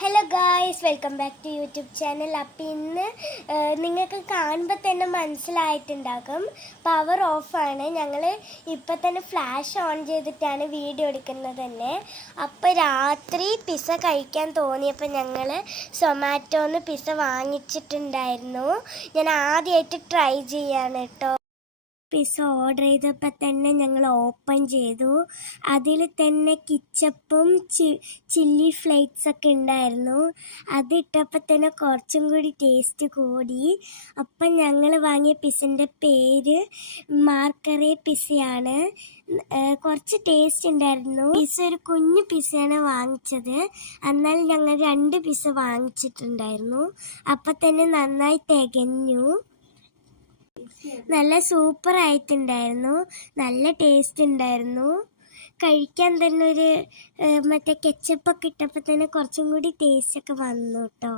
Hello guys welcome back to YouTube channel അപ്പം ഇന്ന് നിങ്ങൾക്ക് കാണുമ്പോൾ തന്നെ മനസ്സിലായിട്ടുണ്ടാകും പവർ ഓഫാണ് ഞങ്ങൾ ഇപ്പം തന്നെ ഫ്ലാഷ് ഓൺ ചെയ്തിട്ടാണ് വീഡിയോ എടുക്കുന്നത് തന്നെ. അപ്പോൾ രാത്രി പിസ്സ കഴിക്കാൻ തോന്നിയപ്പോൾ ഞങ്ങൾ സൊമാറ്റോന്ന് പിസ്സ വാങ്ങിച്ചിട്ടുണ്ടായിരുന്നു. ഞാൻ ആദ്യമായിട്ട് ട്രൈ ചെയ്യാണ് കേട്ടോ പിസ്സ ഓർഡർ ചെയ്തപ്പോൾ തന്നെ ഞങ്ങൾ ഓപ്പൺ ചെയ്തു. അതിൽ തന്നെ കിച്ചപ്പും ചി ചില്ലി ഒക്കെ ഉണ്ടായിരുന്നു. അതിട്ടപ്പോൾ തന്നെ കുറച്ചും കൂടി ടേസ്റ്റ് കൂടി. അപ്പം ഞങ്ങൾ വാങ്ങിയ പിസ്സിന്റെ പേര് മാർക്കറേ പിസയാണ് കുറച്ച് ടേസ്റ്റ് ഉണ്ടായിരുന്നു. പിസ്സ ഒരു കുഞ്ഞു പിസ്സയാണ് വാങ്ങിച്ചത്. എന്നാൽ ഞങ്ങൾ രണ്ട് പിസ്സ വാങ്ങിച്ചിട്ടുണ്ടായിരുന്നു. അപ്പം തന്നെ നന്നായി തികഞ്ഞു. നല്ല സൂപ്പർ ആയിട്ടുണ്ടായിരുന്നു. നല്ല ടേസ്റ്റ് ഉണ്ടായിരുന്നു. കഴിക്കാൻ തന്നെ ഒരു മറ്റേ കെച്ചപ്പൊക്കെ ഇട്ടപ്പോൾ തന്നെ കുറച്ചും കൂടി ടേസ്റ്റ് ഒക്കെ വന്നു കേട്ടോ